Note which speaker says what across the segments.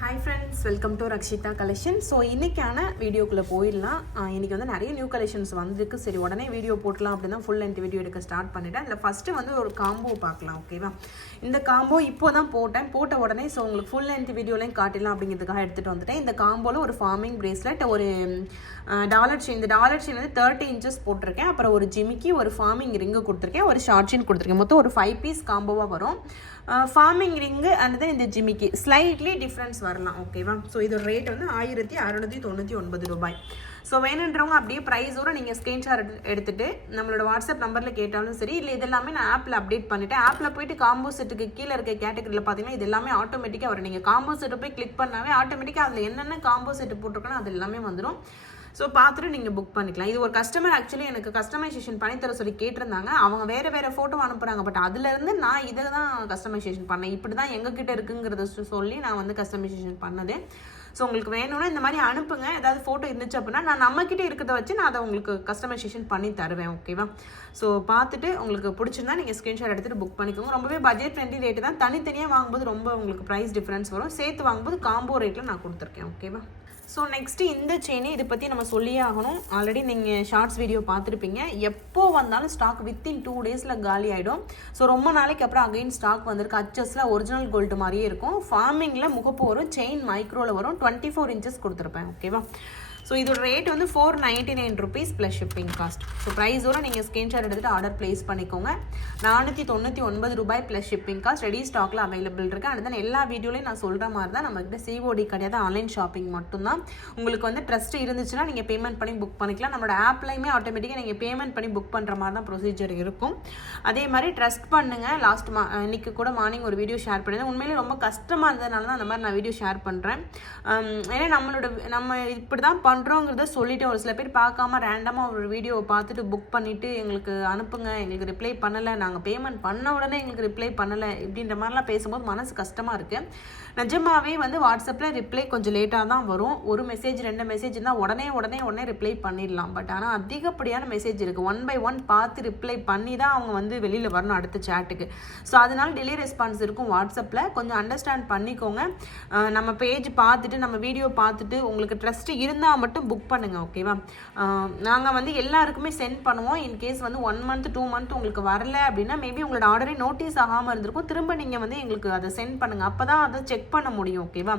Speaker 1: Hi friends welcome to Rakshita collection so இன்றைக்கான வீடியோக்குள்ளே போயிடலாம். இன்றைக்கி வந்து நிறைய நியூ கலெக்ஷன்ஸ் வந்திருக்கு. சரி உடனே வீடியோ போட்டலாம் அப்படின்னு ஃபுல் லென்த் வீடியோ எடுக்க ஸ்டார்ட் பண்ணிவிட்டு இல்லை ஃபஸ்ட்டு வந்து ஒரு காம்போ பார்க்கலாம் ஓகேவா இந்த காம்போ இப்போ தான் போட்டேன். போட்ட உடனே ஸோ உங்களுக்கு ஃபுல் லென்த் வீடியோலையும் காட்டிடலாம் அப்படிங்கிறதுக்காக எடுத்துகிட்டு வந்துட்டேன். இந்த காம்போவில் ஒரு ஃபார்மிங் பிரேஸ்லெட் ஒரு டாலர் செயின் இந்த டாலர் செயின் வந்து தேர்ட்டி இன்ச்சஸ் போட்டிருக்கேன். அப்புறம் ஒரு ஜிமிக்கி ஒரு ஃபார்மிங் ரிங்கு கொடுத்துருக்கேன். ஒரு ஷார்ட் செயின் கொடுத்துருக்கேன். மொத்தம் ஒரு ஃபைவ் பீஸ் காம்போவாக வரும். ஃபார்மிங் ரிங்கு அண்ட் தென் இந்த ஜிமிக்கி. ஸ்லைட்லி டிஃப்ரென்ஸ் வரலாம் ஓகேவா ஸோ இதோட ரேட் வந்து ஆயிரத்தி அறுநூற்றி தொண்ணூற்றி ஒன்பது ரூபாய். ஸோ வேணுன்றவங்க அப்படியே ப்ரைஸோட நீங்கள் ஸ்க்ரீன்ஷாட் எடுத்துட்டு நம்மளோட வாட்ஸ்அப் நம்பரில் கேட்டாலும் சரி இல்லை இதெல்லாமே நான் ஆப்பில் அப்டேட் பண்ணிவிட்டேன் ஆப்பில் போயிட்டு காம்போ செட்டுக்கு கீழே இருக்க கேட்டகரியில் பார்த்தீங்கன்னா இது எல்லாமே ஆட்டோமேட்டிக்காக வரும். நீங்கள் காம்போ செட்டு போய் கிளிக் பண்ணாவே ஆட்டோமேட்டிக்காக அதில் என்னென்ன காம்போ செட்டு போட்டிருக்கோன்னா அது எல்லாமே வந்துடும் ஸோ பார்த்துட்டு நீங்கள் புக் பண்ணிக்கலாம். இது ஒரு கஸ்டமர் ஆக்சுவலி எனக்கு கஸ்டமைசேஷன் பண்ணி தர சொல்லி கேட்டிருந்தாங்க. அவங்க வேறு வேறு ஃபோட்டோ அனுப்புகிறாங்க பட் அதுலேருந்து நான் இதை தான் கஸ்டமைசேஷன் பண்ணேன். இப்படி தான் எங்ககிட்ட இருக்குங்கிறத சொல்லி நான் வந்து கஸ்டமைசேஷன் பண்ணது. ஸோ உங்களுக்கு வேணும்னா இந்த மாதிரி அனுப்புங்க. ஏதாவது ஃபோட்டோ இருந்துச்சு அப்படின்னா நான் நம்மக்கிட்ட இருக்கிறத வச்சு நான் அதை உங்களுக்கு கஸ்டமைசேஷன் பண்ணி தருவேன். ஓகேவா ஸோ பார்த்துட்டு உங்களுக்கு பிடிச்சிருந்தா நீங்கள் ஸ்க்ரீன்ஷாட் எடுத்துகிட்டு புக் பண்ணிக்கோங்க. ரொம்பவே பட்ஜெட் ஃப்ரெண்ட்லி ரேட்டு தான். தனித்தனியாக வாங்கும்போது ரொம்ப உங்களுக்கு ப்ரைஸ் டிஃப்ரென்ஸ் வரும். சேர்த்து வாங்கும்போது காம்போ ரேட்டில் நான் கொடுத்துருக்கேன். ஓகேவா ஸோ நெக்ஸ்ட்டு இந்த செயினு இதை பற்றி நம்ம சொல்லியே ஆகணும். ஆல்ரெடி நீங்கள் ஷார்ட்ஸ் வீடியோ பார்த்துருப்பீங்க. எப்போ வந்தாலும் ஸ்டாக் வித்தின் டூ டேஸில் காலி ஆகிடும் ஸோ ரொம்ப நாளைக்கு அப்புறம் அகைன் ஸ்டாக் வந்திருக்கு. அச்சஸில் ஒரிஜினல் கோல்டு மாதிரியே இருக்கும். ஃபார்மிங்கில் முகப்பு வரும் செயின் மைக்ரோவில் வரும். டுவெண்ட்டி ஃபோர் இன்ச்சஸ் கொடுத்துருப்பேன் ஓகேவா ஸோ இதோட ரேட் வந்து four ninety nine rupees plus shipping cost so ப்ரைஸோட நீங்கள் ஸ்க்ரீன்ஷாட் எடுத்துகிட்டு ஆர்டர் ப்ளேஸ் பண்ணிக்கோங்க. நானூற்றி தொண்ணூற்றி ஒன்பது ரூபாய் ப்ளஸ் ஷிப்பிங் காஸ்ட் ரெடி ஸ்டாக்ல அவைலபிள் இருக்கு. அண்ட் தென் எல்லா வீடியோலையும் நான் சொல்கிற மாதிரி தான் நம்மக்கிட்ட சிஓடி கிடையாது. ஆன்லைன் ஷாப்பிங் மட்டும்தான். உங்களுக்கு வந்து ட்ரஸ்ட் இருந்துச்சுன்னா நீங்கள் பேமெண்ட் பண்ணி புக் பண்ணிக்கலாம். நம்மளோட ஆப்லையுமே ஆட்டோமேட்டிக்காக நீங்கள் பேமெண்ட் பண்ணி புக் பண்ணுற மாதிரி தான் ப்ரொசீஜர் இருக்கும். அதே மாதிரி ட்ரஸ்ட் பண்ணுங்கள் லாஸ்ட் மா இன்னைக்கு கூட மார்னிங் ஒரு வீடியோ ஷேர் பண்ணியிருந்தேன். உண்மையிலே ரொம்ப கஷ்டமாக இருந்ததுனால தான் அந்த மாதிரி நான் வீடியோ ஷேர் பண்ணுறேன் ஏன்னா நம்மளோட நம்ம இப்படி தான் பண்ணுறோங்கிறத சொல்லிட்டு ஒரு சில பேர் பார்க்காம ரேண்டமாக ஒரு வீடியோவை பார்த்துட்டு புக் பண்ணிவிட்டு எங்களுக்கு அனுப்புங்க. எங்களுக்கு ரிப்ளை பண்ணலை. நாங்கள் பேமெண்ட் பண்ண உடனே எங்களுக்கு ரிப்ளை பண்ணலை. இப்படின்ற மாதிரிலாம் பேசும்போது மனசு கஷ்டமாக இருக்குது நிஜமாவே வந்து வாட்ஸ்அப்பில் ரிப்ளை கொஞ்சம் லேட்டாக தான் வரும். ஒரு மெசேஜ் ரெண்டு மெசேஜ் இருந்தால் உடனே உடனே உடனே ரிப்ளை பண்ணிடலாம். பட் ஆனால் அதிகப்படியான மெசேஜ் இருக்குது ஒன் பை ஒன் பார்த்து ரிப்ளை பண்ணி தான் அவங்க வந்து வெளியில் வரணும் அடுத்த சேட்டுக்கு ஸோ அதனால டிலே ரெஸ்பான்ஸ் இருக்கும் வாட்ஸ்அப்பில் கொஞ்சம் அண்டர்ஸ்டாண்ட் பண்ணிக்கோங்க. நம்ம பேஜ் பார்த்துட்டு நம்ம வீடியோ பார்த்துட்டு உங்களுக்கு ட்ரஸ்ட் இருந்தால் மட்டும் புக் பண்ணுங்கள் ஓகேவா நாங்கள் வந்து எல்லாருக்குமே சென்ட் பண்ணுவோம். இன்கேஸ் வந்து ஒன் மந்த் டூ மந்த் உங்களுக்கு வரல அப்படின்னா மேபி உங்களோட ஆர்டரே நோட்டீஸ் ஆகாமல் இருந்திருக்கும். திரும்ப நீங்கள் வந்து எங்களுக்கு அதை சென்ட் பண்ணுங்கள் அப்போ தான் அதை செக் பண்ண முடியும் ஓகேவா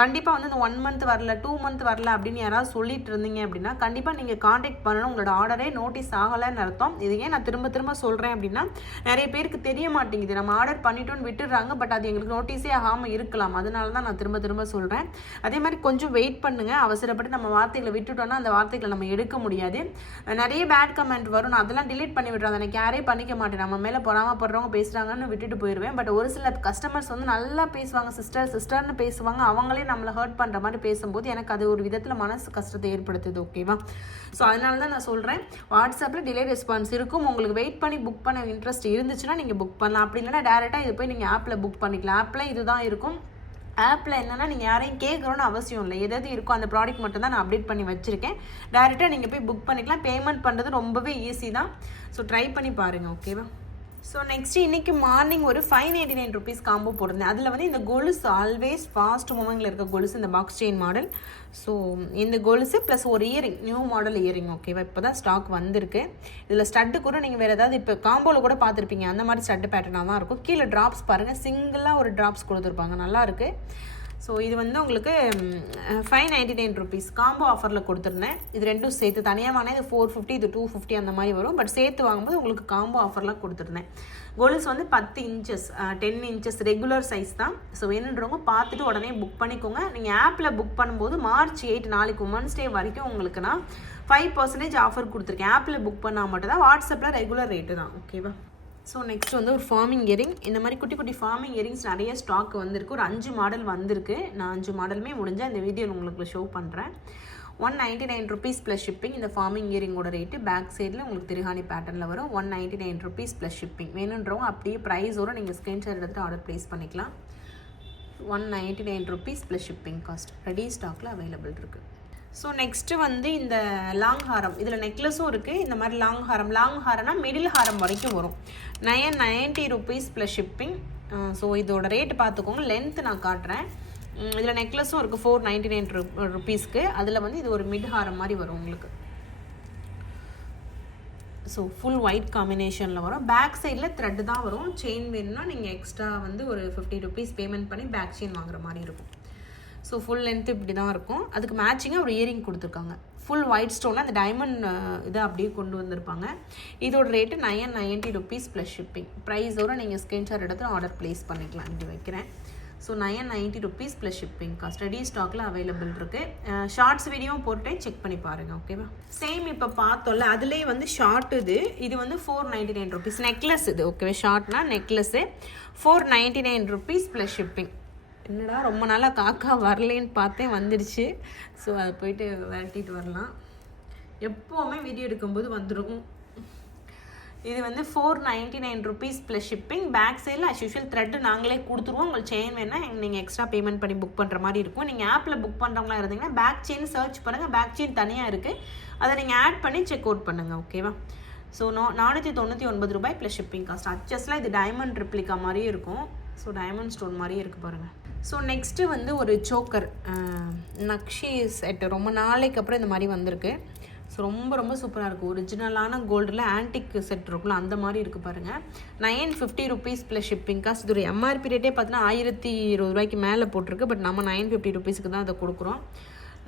Speaker 1: கண்டிப்பாக வந்து இந்த ஒன் மந்த் வரல டூ மந்த் வரல அப்படின்னு யாராவது சொல்லிட்டு இருந்தீங்க அப்படின்னா கண்டிப்பாக நீங்கள் காண்டாக்ட் பண்ணணும். உங்களோட ஆர்டரே நோட்டீஸ் ஆகலைன்னு அர்த்தம். இது ஏன் நான் திரும்ப திரும்ப சொல்கிறேன் அப்படின்னா நிறைய பேருக்கு தெரிய மாட்டேங்குது. நம்ம ஆர்டர் பண்ணிட்டோன்னு விட்டுடுறாங்க பட் அது எங்களுக்கு நோட்டீஸே ஆகாமல் இருக்கலாம். அதனால தான் நான் திரும்ப திரும்ப சொல்கிறேன் அதே மாதிரி கொஞ்சம் வெயிட் பண்ணுங்கள் அவசரப்பட்டு நம்ம வார்த்தைகளை விட்டுட்டோம்னா அந்த வார்த்தைகளை நம்ம எடுக்க முடியாது. நிறைய பேட் கமெண்ட் வரும். நான் அதெல்லாம் டிலீட் பண்ணி விடுறேன் அதை எனக்கு யாரே பண்ணிக்க மாட்டேன். நம்ம மேலே பொறாமப்படுறவங்க பேசுகிறாங்கன்னு விட்டுட்டு போயிடுவேன் பட் ஒரு சில கஸ்டமர்ஸ் வந்து நல்லா பேசுவாங்க சிஸ்டர் சிஸ்டர்னு பேசுவாங்க அவங்களே நம்மளை ஹர்ட் பண்ணுற மாதிரி பேசும்போது எனக்கு அது ஒரு விதத்தில் மனசு கஷ்டத்தை ஏற்படுத்துது ஓகேவா ஸோ அதனால தான் நான் சொல்கிறேன் வாட்ஸ்அப்பில் டிலே ரெஸ்பான்ஸ் இருக்கும். உங்களுக்கு வெயிட் பண்ணி புக் பண்ண இன்ட்ரெஸ்ட் இருந்துச்சுன்னா நீங்கள் புக் பண்ணலாம். அப்படி இல்லைன்னா டேரெக்டாக இது போய் நீங்கள் ஆப்பில் புக் பண்ணிக்கலாம். ஆப்பில் இதுதான் இருக்கும். ஆப்பில் என்னென்னா நீங்கள் யாரையும் கேட்கணும்னு அவசியம் இல்லை. எதாவது இருக்கோ அந்த ப்ராடக்ட் மட்டும் தான் நான் அப்டேட் பண்ணி வச்சுருக்கேன். டேரெக்டாக நீங்கள் போய் புக் பண்ணிக்கலாம். பேமெண்ட் பண்ணுறது ரொம்பவே ஈஸி தான். ஸோ ட்ரை பண்ணி பாருங்கள் ஓகேவா ஸோ நெக்ஸ்ட் இன்னைக்கு மார்னிங் ஒரு five eighty nine rupees combo போட்டிருந்தேன். அதில் வந்து இந்த கொலுசு ஆல்வேஸ் ஃபாஸ்ட் மூமெண்ட்டில் இருக்க கொலுசு இந்த பாக்ஸ் செயின் மாடல் ஸோ இந்த கொலுசு ப்ளஸ் ஒரு இயரிங் நியூ மாடல் இயரிங் ஓகேவா இப்போ தான் ஸ்டாக் வந்திருக்கு. இதில் ஸ்டட்டு கூட நீங்கள் வேறு ஏதாவது இப்போ காம்போவில் கூட பார்த்துருப்பீங்க. அந்த மாதிரி ஸ்டட்டு பேட்டர்னாக தான் இருக்கும். கீழே ட்ராப்ஸ் பாருங்கள் சிங்கிளாக ஒரு ட்ராப்ஸ் கொடுத்துருப்பாங்க. நல்லாயிருக்கு ஸோ இது வந்து உங்களுக்கு five ninety nine rupees combo ஆஃபரில் கொடுத்துருந்தேன். இது ரெண்டும் சேர்த்து தனியாக வாங்கினா இது ஃபோர் ஃபிஃப்டி இது டூ ஃபிஃப்டி அந்த மாதிரி வரும். பட் சேர்த்து வாங்கும்போது உங்களுக்கு காம்போ ஆஃபர்லாம் கொடுத்துருந்தேன். கொலுஸ் வந்து பத்து inches ten inches regular size தான். ஸோ வேணுன்றவங்க பார்த்துட்டு உடனே புக் பண்ணிக்கோங்க. நீங்கள் ஆப்பில் புக் பண்ணும்போது மார்ச் எயிட் நாளைக்கு உமன்ஸ் டே வரைக்கும் உங்களுக்கு நான் ஃபைவ் பர்சன்டேஜ் ஆஃபர் கொடுத்துருக்கேன். ஆப்பில் புக் பண்ணால் மட்டும் தான் வாட்ஸ்அப்பில் ரெகுலர் ரேட்டு தான். ஓகேவா ஸோ நெக்ஸ்ட் வந்து ஒரு ஃபார்மிங் இயரிங் இந்த மாதிரி குட்டி குட்டி ஃபார்மிங் இயரிங்ஸ் நிறைய ஸ்டாக் வந்திருக்கு. ஒரு அஞ்சு மாடல் வந்திருக்கு. நான் அஞ்சு மாடலுமே முடிஞ்சால் இந்த வீடியோவில் உங்களுக்கு ஷோ பண்ணுறேன் one ninety nine rupees plus shipping இந்த ஃபார்மிங் இயரிங்கோட ரேட்டு பேக் சைடில் உங்களுக்கு திருகாணி பேட்டர்னில் வரும். One ninety nine rupees plus shipping வேணுன்றவங்க அப்படியே ப்ரைஸோடு நீங்கள் ஸ்க்ரீன்ஷாட் எடுத்துகிட்டு ஆர்டர் ப்ளேஸ் பண்ணிக்கலாம். One ninety nine rupees plus shipping cost ready ஸ்டாக்கில் அவைலபிள் இருக்குது ஸோ நெக்ஸ்ட்டு வந்து இந்த லாங் ஹாரம் இதில் நெக்லஸும் இருக்குது இந்த மாதிரி லாங் ஹாரம் லாங் ஹாரம்னா மிடில் ஹாரம் வரைக்கும் வரும். Nine ninety rupees plus shipping so இதோட ரேட் பார்த்துக்கோங்க லென்த் நான் காட்டுறேன். இதில் நெக்லஸும் இருக்குது ஃபோர் நைன்டி நைன் ருபீஸ்க்கு அதில் வந்து இது ஒரு மிட் ஹாரம் மாதிரி வரும் உங்களுக்கு. ஸோ ஃபுல் ஒயிட் காம்பினேஷனில் வரும். பேக் சைடில் த்ரெட் தான் வரும். செயின் வேணும்னா நீங்கள் எக்ஸ்ட்ரா வந்து ஒரு ஃபிஃப்டி ருபீஸ் பேமெண்ட் பண்ணி பேக் செயின் வாங்குற மாதிரி இருக்கும். ஸோ ஃபுல் லென்த்து இப்படி தான் இருக்கும். அதுக்கு மேட்சிங்காக ஒரு இயரிங் கொடுத்துருக்காங்க. ஃபுல் ஒயிட் ஸ்டோனில் அந்த டைமண்ட் இதை அப்படியே கொண்டு வந்திருப்பாங்க. இதோட rate nine ninety rupees plus shipping ப்ரைஸோட நீங்கள் ஸ்க்ரீன்ஷாட் எடுத்து ஆர்டர் ப்ளேஸ் பண்ணிக்கலாம். இப்படி வைக்கிறேன். So nine ninety rupees plus shipping cost ready ஸ்டாக்கில் அவைலபிள் இருக்குது ஷார்ட்ஸ் வீடியோவும் போட்டு செக் பண்ணி பாருங்கள் ஓகேவா சேம் இப்போ பார்த்தோம்ல அதுலேயே வந்து ஷார்ட் இது. இது வந்து four ninety nine rupees necklace இது ஓகேவா ஷார்ட்னா necklace four ninety nine rupees plus shipping என்னடா ரொம்ப நாளாக காக்கா வரலேன்னு பார்த்தேன் வந்துடுச்சு ஸோ அதை போயிட்டு விரட்டிட்டு வரலாம். எப்போவுமே வீடியோ எடுக்கும்போது வந்துடும் இது வந்து four ninety nine rupees plus shipping back சைடில் அஸ் யூஷுவல் த்ரெட்டு நாங்களே கொடுத்துருவோம். உங்களுக்கு செயின் வேணால் நீங்கள் எக்ஸ்ட்ரா பேமெண்ட் பண்ணி புக் பண்ணுற மாதிரி இருக்கும். நீங்கள் ஆப்பில் புக் பண்ணுறவங்களா இருந்தீங்கன்னா பேக் செயின் சர்ச் பண்ணுங்கள் பேக் செயின் தனியாக இருக்குது அதை நீங்கள் ஆட் பண்ணி செக் அவுட் பண்ணுங்கள் ஓகேவா ஸோ நா நானூற்றி தொண்ணூற்றி ஒன்பது ரூபாய் ப்ளஸ் ஷிப்பிங் காஸ்ட் அச்சஸ்லாம் இது டைமண்ட் ரிப்ளிகா மாதிரியே இருக்கும். ஸோ டைமண்ட் ஸ்டோன் மாதிரியே இருக்குது பாருங்கள் ஸோ நெக்ஸ்ட்டு வந்து ஒரு சோக்கர் நக்ஷி செட்டு ரொம்ப நாளைக்கு அப்புறம் இந்த மாதிரி வந்திருக்கு. ஸோ ரொம்ப ரொம்ப சூப்பராக இருக்குது ஒரிஜினலான கோல்டில் ஆன்டிக் செட் இருக்குல்ல அந்த மாதிரி இருக்குது பாருங்கள் nine fifty rupees plus shipping cost இது ஒரு எம்ஆர்பி ரேட்டே பார்த்தீங்கன்னா ஆயிரத்தி இருபது ரூபாய்க்கு மேலே போட்டிருக்கு. பட் நம்ம நைன் ஃபிஃப்டி ருபீஸ்க்கு தான் அதை கொடுக்குறோம்.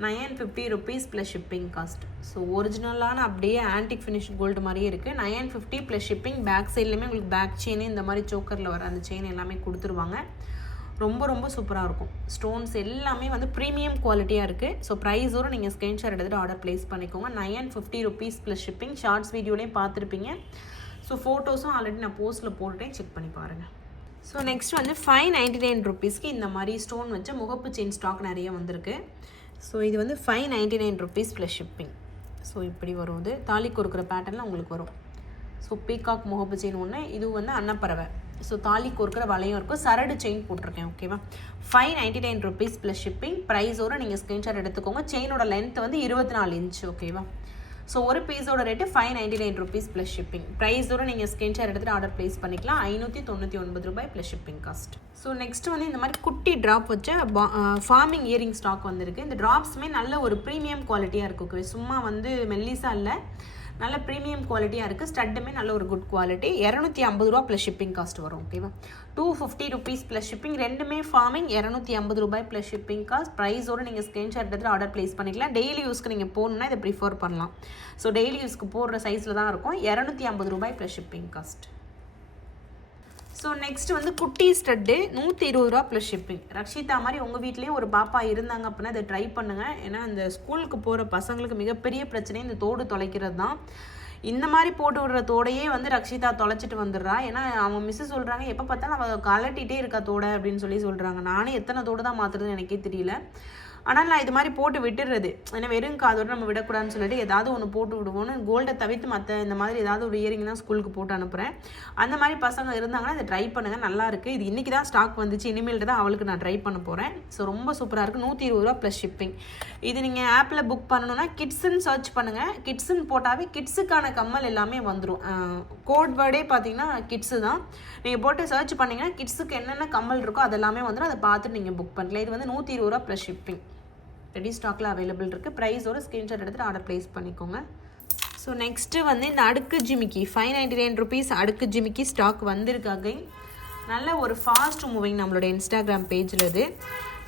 Speaker 1: Nine fifty rupees plus shipping cost so ஒரிஜினலான அப்படியே ஆன்டிக் ஃபினிஷ் கோல்டு மாதிரியே இருக்குது nine fifty plus shipping back சைட்லேயுமே உங்களுக்கு பேக் செயின் இந்த மாதிரி சோக்கரில் வர அந்த செயின் எல்லாமே கொடுத்துருவாங்க. ரொம்ப ரொம்ப சூப்பராக இருக்கும். ஸ்டோன்ஸ் எல்லாமே வந்து ப்ரீமியம் குவாலிட்டியாக இருக்குது ஸோ ப்ரைஸோடு நீங்கள் ஸ்க்ரீன்ஷாட் எடுத்துகிட்டு ஆர்டர் ப்ளேஸ் பண்ணிக்கோங்க. Nine fifty rupees plus shipping shorts வீடியோலேயும் பார்த்துருப்பீங்க. ஸோ ஃபோட்டோஸும் ஆல்ரெடி நான் போஸ்ட்டில் போட்டுட்டேன். செக் பண்ணி பாருங்கள் ஸோ நெக்ஸ்ட் வந்து ஃபைவ் நைன்டி நைன் ருபீஸ்க்கு இந்த மாதிரி ஸ்டோன் வச்ச முகப்பு செயின் ஸ்டாக் நிறைய வந்திருக்கு. ஸோ இது வந்து five ninety nine rupees plus shipping so இப்படி வரும் இது. தாலி கொடுக்குற பேட்டர்னில் உங்களுக்கு வரும். ஸோ பீகாக் முகப்பு செயின் ஒன்று இது வந்து அன்னப்பறவை. ஸோ தாலி கோர்க்கிற வளையம் இருக்கும். சரடு செயின் போட்டிருக்கேன் ஓகேவா five ninety nine rupees plus shipping ப்ரைஸோடு நீங்கள் ஸ்க்ரீன்ஷாட் எடுத்துக்கோங்க. செயினோட லென்த் வந்து இருபத்தி நாலு இன்ச் ஓகேவா ஸோ ஒரு பீஸோட rate five ninety nine rupees plus shipping ப்ரைஸோட நீங்கள் ஸ்க்ரீன்ஷாட் எடுத்துகிட்டு ஆர்டர் ப்ளேஸ் பண்ணிக்கலாம். ஐநூற்றி தொண்ணூற்றி ஒன்பது ரூபாய் plus shipping cost so next வந்து இந்த மாதிரி குட்டி ட்ராப் வச்ச ஃபார்மிங் இயரிங் ஸ்டாக் வந்திருக்கு. இந்த ட்ராப்ஸுமே நல்ல ஒரு ப்ரீமியம் குவாலிட்டியாக இருக்கும் ஓகே சும்மா வந்து மெல்லிஸாக இல்லை. நல்ல ப்ரீமியம் குவாலிட்டியாக இருக்குது ஸ்டட்டுமே நல்ல ஒரு குட் குவாலிட்டி இரநூத்தி ஐம்பது ரூபா ப்ளஸ் ஷிப்பிங் காஸ்ட் வரும் ஓகேவா two fifty rupees plus shipping ரெண்டுமே ஃபார்மிங் இரநூத்தி ஐம்பது ரூபாய் ப்ளஸ் ஷிப்பிங் காஸ்ட் ப்ரைஸோடு நீங்கள் ஸ்க்ரீன்ஷாட் எடுத்து ஆர்டர் ப்ளேஸ் பண்ணிக்கலாம். டெய்லி யூஸ்க்கு நீங்கள் போகணுன்னா இதை ப்ரிஃபர் பண்ணலாம். ஸோ டெய்லி யூஸ்க்கு போடுற சைஸில் தான் இருக்கும். இரநூத்தி ஐம்பது ரூபாய் plus shipping cost so next வந்து குட்டி ஸ்டட்டு நூற்றி இருபது ரூபா ப்ளஸ் ஷிப்பிங் ரக்ஷிதா மாதிரி உங்கள் வீட்லேயும் ஒரு பாப்பா இருந்தாங்க அப்படின்னா அதை ட்ரை பண்ணுங்கள் ஏன்னா இந்த ஸ்கூலுக்கு போகிற பசங்களுக்கு மிகப்பெரிய பிரச்சனை இந்த தோடு தொலைக்கிறது தான். இந்த மாதிரி போட்டு விடுற தோடையே வந்து ரக்ஷிதா தொலைச்சிட்டு வந்துடுறா. ஏன்னா அவங்க மிஸ்ஸு சொல்கிறாங்க எப்போ பார்த்தாலும் அவள் கலட்டிகிட்டே இருக்கா தோடை அப்படின்னு சொல்லி சொல்கிறாங்க நானே எத்தனை தோடு தான் மாற்றுறதுன்னு எனக்கே தெரியல. ஆனால் நான் இது மாதிரி போட்டு விட்டுறது. ஏன்னா வெறும் காதோடு நம்ம விடக்கூடாதுன்னு சொல்லிட்டு ஏதாவது ஒன்று போட்டு விடுவோன்னு கோல்டை தவிர்த்து மற்ற இந்த மாதிரி ஏதாவது ஒரு இயரிங் தான் ஸ்கூலுக்கு போட்டு அனுப்புகிறேன் அந்த மாதிரி பசங்க இருந்தாங்கன்னா இதை ட்ரை பண்ணுங்கள் நல்லாயிருக்கு இது இன்றைக்கி தான் ஸ்டாக் வந்துச்சு. இனிமேல்ட்டு தான் அவளுக்கு நான் ட்ரை பண்ண போகிறேன் ஸோ ரொம்ப சூப்பராக இருக்குது நூற்றி இருபது ரூபா ப்ளஸ் ஷிப்பிங் இது நீங்கள் ஆப்பில் புக் பண்ணணும்னா கிட்ஸுன்னு சர்ச் பண்ணுங்கள் கிட்ஸுன்னு போட்டாவே கிட்ஸுக்கான கம்மல் எல்லாமே வந்துடும் கோட் வேர்டே பார்த்தீங்கன்னா கிட்ஸு தான். நீங்கள் போட்டு சர்ச் பண்ணிங்கன்னா கிட்ஸுக்கு என்னென்ன கம்மல் இருக்கோ அதெல்லாமே வந்துடும் அதை பார்த்துட்டு நீங்கள் புக் பண்ணல இது வந்து நூற்றி இருபது ரூபா ப்ளஸ் ஷிப்பிங் ரெடி ஸ்டாக்கில் அவைலபிள் இருக்குது ப்ரைஸோட ஸ்க்ரீன்ஷாட் எடுத்துகிட்டு ஆர்டர் ப்ளேஸ் பண்ணிக்கோங்க. ஸோ நெக்ஸ்ட்டு வந்து இந்த அடுக்கு ஜிமிக்கி ஃபைவ் நைன்டி நைன் ருபீஸ் அடுக்கு ஜிமிக்கி ஸ்டாக் வந்திருக்கு அகைன் நல்ல ஒரு ஃபாஸ்ட் மூவிங் நம்மளோட இன்ஸ்டாகிராம் பேஜில் இது.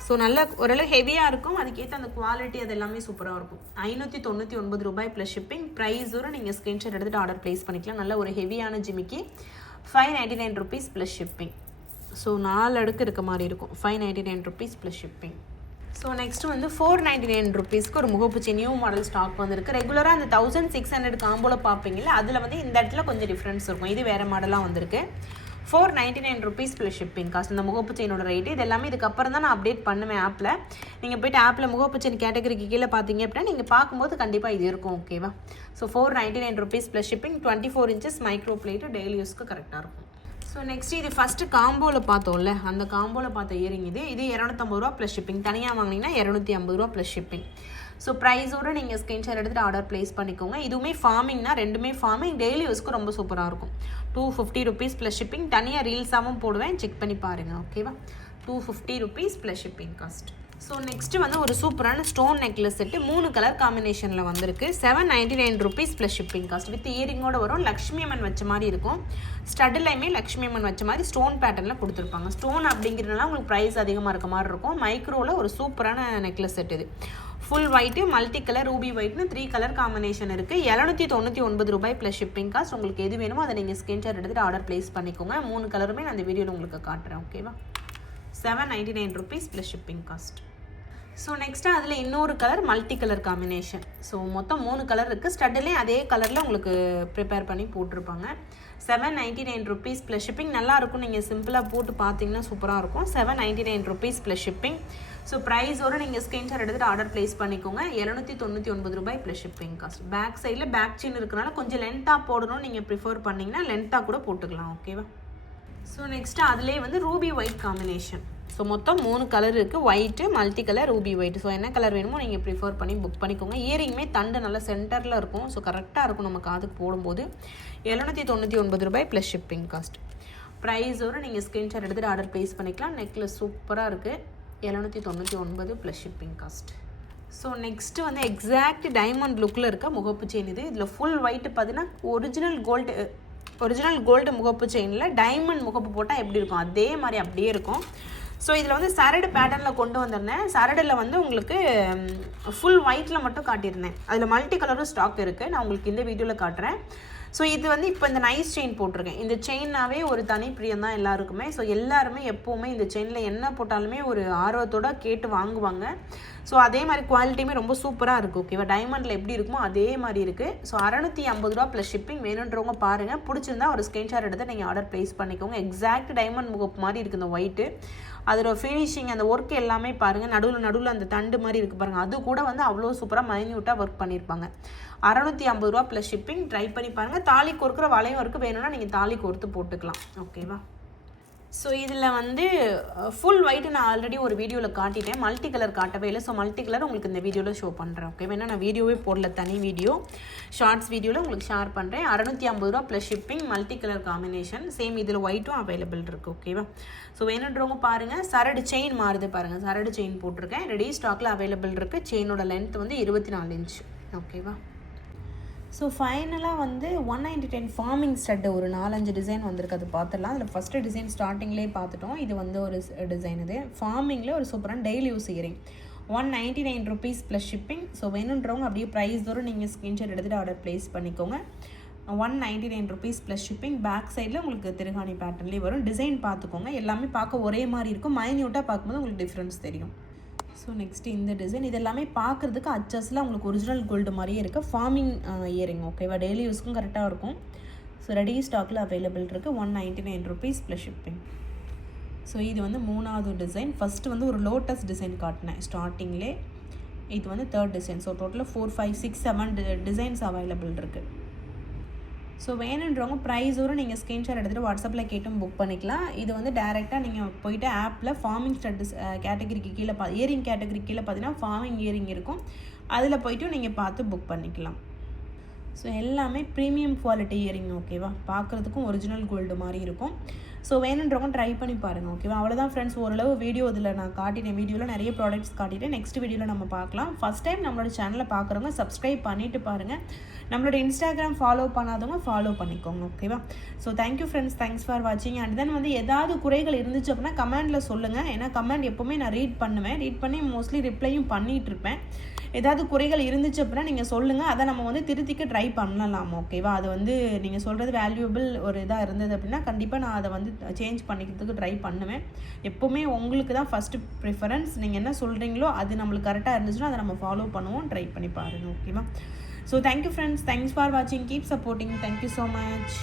Speaker 1: ஸோ நல்ல ஓரளவு ஹெவியாக இருக்கும். அதுக்கேற்ற அந்த குவாலிட்டி அது எல்லாமே சூப்பராக இருக்கும். ஐநூற்றி தொண்ணூற்றி ஒன்பது ரூபாய் ப்ளஸ் ஷிப்பிங் ப்ரைஸோட நீங்கள் ஸ்க்ரீன்ஷாட் எடுத்துகிட்டு ஆர்டர் ப்ளேஸ் பண்ணிக்கலாம். நல்ல ஒரு ஹெவியான ஜிமிக்கி five ninety nine rupees plus shipping so நாலு அடுக்கு இருக்க மாதிரி இருக்கும். Five ninety nine rupees plus shipping so next வந்து ஃபோர் நைன்டி நைன் ருபீஸ்க்கு ஒரு முகப்பூச்சி நியூ மாடல் ஸ்டாக் வந்திருக்கு. ரெகுலராக அந்த தௌசண்ட் சிக்ஸ் ஹண்ட்ரட் காம்போல பார்ப்பீங்கல்ல அதில் வந்து இந்த இடத்துல கொஞ்சம் டிஃப்ரென்ஸ் இருக்கும். இது வேறு மாடலாக வந்திருக்கு. Four ninety nine rupees plus shipping cost இந்த முகப்பு செயினோட ரேட்டு இது எல்லாமே இதுக்கப்புறம் தான் நான் அப்டேட் பண்ணுவேன் ஆப்பில் நீங்கள் போய்ட்டு ஆப்பில் முகப்பு செயின் கேட்டகரிக்கு கீழே பார்த்தீங்க அப்படின்னா நீங்கள் பார்க்கும்போது கண்டிப்பாக இது இருக்கும் ஓகேவா so four ninety nine rupees plus shipping twenty four inches micro blade daily யூஸ்க்கு கரெக்டாக இருக்கும். ஸோ நெக்ஸ்ட் இது ஃபஸ்ட்டு காம்போவில் பார்த்தோம்ல அந்த காம்போவில் பார்த்த இயரிங் இது. இது இரநூத்தம்பது ரூபா ப்ளஸ் ஷிப்பிங் தனியாக வாங்கினீங்கன்னா இரநூத்தி ஐம்பது ரூபா ப்ளஸ் ஷிப்பிங் ஸோ ப்ரைஸோடு நீங்கள் ஸ்க்ரீன்ஷாட் எடுத்துகிட்டு ஆர்டர் ப்ளேஸ் பண்ணிக்கோங்க. இதுவுமே ஃபார்மிங்னா ரெண்டுமே ஃபார்மிங் டெய்லி யூஸ்க்கு ரொம்ப சூப்பராக இருக்கும். Two fifty rupees plus shipping தனியாக ரீல்ஸாகவும் போடுவேன். செக் பண்ணி பாருங்கள் ஓகேவா two fifty rupees plus shipping cost so next வந்து ஒரு சூப்பரான ஸ்டோன் நெக்லஸ் செட்டு மூணு கலர் காம்பினேஷனில் வந்திருக்கு. Seven ninety nine rupees plus shipping cost with இயரிங்கோட வரும். லக்ஷ்மி அம்மன் வச்ச மாதிரி இருக்கும். ஸ்டட்லையுமே லக்ஷ்மி அம்மன் வச்ச மாதிரி ஸ்டோன் பேட்டர்னில் கொடுத்துருப்பாங்க. ஸ்டோன் அப்படிங்கிறதுனால உங்களுக்கு ப்ரைஸ் அதிகமாக இருக்க மாதிரி இருக்கும். மைக்ரோவில் ஒரு சூப்பரான நெக்லஸ் செட் இது. Full white multi colour ruby ஒயிட்னு three colour combination இருக்குது இரநூத்தி தொண்ணூற்றி ஒன்பது ரூபாய் ப்ளஸ் ஷிப்பிங் காஸ்ட் உங்களுக்கு எது வேணுமோ அதை நீங்கள் ஸ்கிரீன்ஷாட் எடுத்துகிட்டு ஆர்டர் ப்ளேஸ் பண்ணிக்கோங்க. மூணு கலருமே நான் அந்த வீடியோவில் உங்களுக்கு காட்டுறேன். ஓகேவா seven ninety nine rupees plus shipping cost so next அதில் இன்னொரு colour multi colour combination so மொத்தம் மூணு கலர் இருக்குது ஸ்டட்லேயும் அதே கலரில் உங்களுக்கு ப்ரிப்பேர் பண்ணி போட்டிருப்பாங்க. Seven ninety nine rupees plus shipping நல்லாயிருக்கும் நீங்கள் சிம்பிளாக போட்டு பார்த்தீங்கன்னா சூப்பராக இருக்கும். Seven ninety nine rupees plus shipping so ப்ரைஸோடு நீங்கள் ஸ்க்ரீன்ஷாட் எடுத்துகிட்டு ஆர்டர் ப்ளேஸ் பண்ணிக்கோங்க. எழுநூற்றி தொண்ணூற்றி ஒன்பது ரூபாய் ப்ளஸ் ஷிப்பிங் காஸ்ட் பேக் சைடில் பேக் செயின் இருக்கனால கொஞ்சம் லென்த்தாக போடணும் நீங்கள் ப்ரிஃபர் பண்ணிங்கன்னா லென்த்தாக கூட போட்டுக்கலாம். ஓகேவா ஸோ நெக்ஸ்ட்டு அதிலே வந்து ரூபி ஒயிட் காம்பினேஷன் ஸோ மொத்தம் மூணு கலர் இருக்குது white multi colour ruby white so என்ன கலர் வேணுமோ நீங்கள் ப்ரிஃபர் பண்ணி புக் பண்ணிக்கோங்க. இயரிங்குமே தண்டு நல்லா சென்டரில் இருக்கும். ஸோ கரெக்டாக இருக்கும் நம்ம காதுக்கு போடும்போது. எழுநூற்றி தொண்ணூற்றி ஒன்பது ரூபாய் ப்ளஸ் ஷிப்பிங் காஸ்ட் ப்ரைஸோடு நீங்கள் ஸ்க்ரீன்ஷாட் எடுத்துகிட்டு ஆர்டர் ப்ளேஸ் பண்ணிக்கலாம். நெக்லஸ் சூப்பராக இருக்குது எழுநூற்றி தொண்ணூற்றி ஒன்பது plus shipping cost so next வந்து எக்ஸாக்ட் டைமண்ட் லுக்கில் இருக்க முகப்பு செயின் இது. இதில் ஃபுல் ஒயிட்டு பார்த்தீங்கன்னா ஒரிஜினல் கோல்டு ஒரிஜினல் கோல்டு முகப்பு செயினில் டைமண்ட் முகப்பு போட்டால் எப்படி இருக்கும்? அதே மாதிரி அப்படியே இருக்கும். ஸோ இதில் வந்து சரடு பேட்டர்னில் கொண்டு வந்திருந்தேன். சரடில் வந்து உங்களுக்கு ஃபுல் ஒயிட்டில் மட்டும் காட்டியிருந்தேன். அதில் மல்டி கலரும் ஸ்டாக் இருக்குது நான் உங்களுக்கு இந்த வீடியோவில் காட்டுறேன். ஸோ இது வந்து இப்போ இந்த நைஸ் செயின் போட்டிருக்கேன். இந்த செயின்னாவே ஒரு தனி பிரியம் தான் எல்லாருக்குமே. ஸோ எல்லாருமே எப்போவுமே இந்த செயினில் என்ன போட்டாலுமே ஒரு ஆர்வத்தோட கேட்டு வாங்குவாங்க. ஸோ அதே மாதிரி குவாலிட்டியுமே ரொம்ப சூப்பராக இருக்குது ஓகேவா டைமண்டில் எப்படி இருக்குமோ அதே மாதிரி இருக்குது ஸோ அறநூற்றி ஐம்பது ரூபா ப்ளஸ் ஷிப்பிங் வேணுன்றவங்க பாருங்கள் பிடிச்சிருந்தா ஒரு ஸ்க்ரீன்ஷாட் எடுத்து நீங்கள் ஆர்டர் ப்ளேஸ் பண்ணிக்கோங்க. எக்ஸாக்ட் டைமண்ட் முகப்பு மாதிரி இருக்குது இந்த ஒயிட்டு அதோட ஃபினிஷிங் அந்த ஒர்க் எல்லாமே பாருங்கள் நடுவில் நடுவில் அந்த தண்டு மாதிரி இருக்குது பாருங்கள் அது கூட வந்து அவ்வளோ சூப்பராக மைன்யூட்டாக ஒர்க் பண்ணியிருப்பாங்க அறநூற்றி ஐம்பது ரூபா ப்ளஸ் ஷிப்பிங் ட்ரை பண்ணி பாருங்கள் தாலி கோர்க்குற வளையம் ஒர்க்கு வேணும்னா நீங்கள் தாலி கோர்த்து போட்டுக்கலாம். ஓகேவா ஸோ இதில் வந்து uh, ஃபுல் ஒயிட் நான் ஆல்ரெடி ஒரு வீடியோவில் காட்டிட்டேன். மல்டி கலர் காட்டவே இல்லை. ஸோ மல்டி கலர் உங்களுக்கு இந்த வீடியோவில் ஷோ பண்ணுறேன் ஓகே வேணா நான் வீடியோவே போடல தனி வீடியோ ஷார்ட்ஸ் வீடியோவில் உங்களுக்கு ஷேர் பண்ணுறேன் அறநூற்றி ஐம்பது ரூபா plus shipping multi colour combination same இதில் ஒயிட்டும் அவைலபிள் இருக்குது ஓகேவா ஸோ வேணுன்றவங்க பாருங்கள் சரடு செயின் மாறுது பாருங்கள் சரடு செயின் போட்டிருக்கேன். ரெடி ஸ்டாக்கில் அவைலபிள் இருக்குது செயினோட லென்த் வந்து இருபத்தி நாலு இன்ச் ஓகேவா ஸோ ஃபைனலாக வந்து one ninety ten forming stud ஒரு நாலஞ்சு டிசைன் வந்திருக்கு. அது பார்த்துடலாம். அதில் ஃபஸ்ட்டு டிசைன் ஸ்டார்டிங்லேயே பார்த்துட்டோம். இது வந்து ஒரு டிசைன் இது. ஃபார்மிங்கில் ஒரு சூப்பரான daily use earring one ninety nine rupees plus shipping so வேணுன்றவங்க அப்படியே ப்ரைஸ் தோறும் நீங்கள் ஸ்க்ரீன்ஷாட் எடுத்துகிட்டு ஆர்டர் ப்ளேஸ் பண்ணிக்கோங்க. One ninety nine rupees plus shipping back சைடில் உங்களுக்கு திருகாணி பேட்டர்ன்லேயே வரும். டிசைன் பார்த்துக்கோங்க. எல்லாமே பார்க்க ஒரே மாதிரி இருக்கும். மைன்யூட்டாக பார்க்கும்போது உங்களுக்கு டிஃப்ரென்ஸ் தெரியும். ஸோ நெக்ஸ்ட் இந்த டிசைன் இது எல்லாமே பார்க்குறதுக்கு அச்சஸில் உங்களுக்கு ஒரிஜினல் கோல்டு மாதிரியே இருக்குது ஃபார்மிங் இயரிங் ஓகேவா டெய்லி யூஸ்க்கும் கரெக்டாக இருக்கும். ஸோ ரெடி ஸ்டாக்கில் அவைலபிள் இருக்குது one ninety nine rupees plus shipping so இது வந்து மூணாவது டிசைன் ஃபஸ்ட்டு வந்து ஒரு லோட்டஸ் டிசைன் காட்டினேன் ஸ்டார்டிங்லே இது வந்து தேர்ட் டிசைன் ஸோ டோட்டலாக four five six seven designs available இருக்குது ஸோ வேணுன்றவங்க ப்ரைஸோடு நீங்கள் ஸ்க்ரீன்ஷாட் எடுத்துகிட்டு வாட்ஸ்அப்பில் கேட்டும் புக் பண்ணிக்கலாம். இது வந்து டேரெக்டாக நீங்கள் போயிட்டு ஆப்பில் ஃபார்மிங் ஸ்டட்டஸ் கேட்டகரிக்கு கீழே பா இயரிங் கேட்டகரி கீழே பார்த்தீங்கன்னா ஃபார்மிங் இயரிங் இருக்கும். அதில் போய்ட்டு நீங்கள் பார்த்து புக் பண்ணிக்கலாம். ஸோ எல்லாமே ப்ரீமியம் குவாலிட்டி இயரிங் ஓகேவா பார்க்குறதுக்கும் ஒரிஜினல் கோல்டு மாதிரி இருக்கும். ஸோ வேணுன்றவங்க ட்ரை பண்ணி பாருங்கள் ஓகேவா அவ்வளோதான் ஃப்ரெண்ட்ஸ் ஓரளவு வீடியோ இதில் நான் காட்டினேன். வீடியோவில் நிறைய ப்ராடக்ட்ஸ் காட்டிட்டேன். நெக்ஸ்ட் வீடியோவில் நம்ம பார்க்கலாம். ஃபஸ்ட் டைம் நம்மளோட சேனலை பார்க்குறவங்க சப்ஸ்கிரைப் பண்ணிவிட்டு பாருங்கள் நம்மளோட இன்ஸ்டாகிராம் ஃபாலோ பண்ணாதவங்க ஃபாலோ பண்ணிக்கோங்க ஓகேவா so thank you friends thanks for வாட்சிங் அண்ட் தென் வந்து ஏதாவது குறைகள் இருந்துச்சு அப்படின்னா கமெண்ட்டில் சொல்லுங்கள் ஏன்னா கமெண்ட் எப்போவுமே நான் ரீட் பண்ணுவேன். ரீட் பண்ணி மோஸ்ட்லி ரிப்ளையும் பண்ணிகிட்டு இருப்பேன். ஏதாவது குறைகள் இருந்துச்சு அப்படின்னா நீங்கள் சொல்லுங்கள் அதை நம்ம வந்து திருத்திக்க ட்ரை பண்ணலாம் ஓகேவா அது வந்து நீங்கள் சொல்கிறது வேல்யூபிள் ஒரு இதாக இருந்தது அப்படின்னா கண்டிப்பாக நான் அதை வந்து சேஞ்ச் பண்ணிக்கிறதுக்கு ட்ரை பண்ணுவேன். எப்போவுமே உங்களுக்கு தான் ஃபஸ்ட்டு ப்ரிஃபரன்ஸ் நீங்கள் என்ன சொல்கிறீங்களோ அது நம்மளுக்கு கரெக்டாக இருந்துச்சுன்னா அதை நம்ம ஃபாலோ பண்ணுவோம் ட்ரை பண்ணி பாருங்கள் ஓகேவா so thank you friends thanks for வாட்சிங் keep supporting thank you so much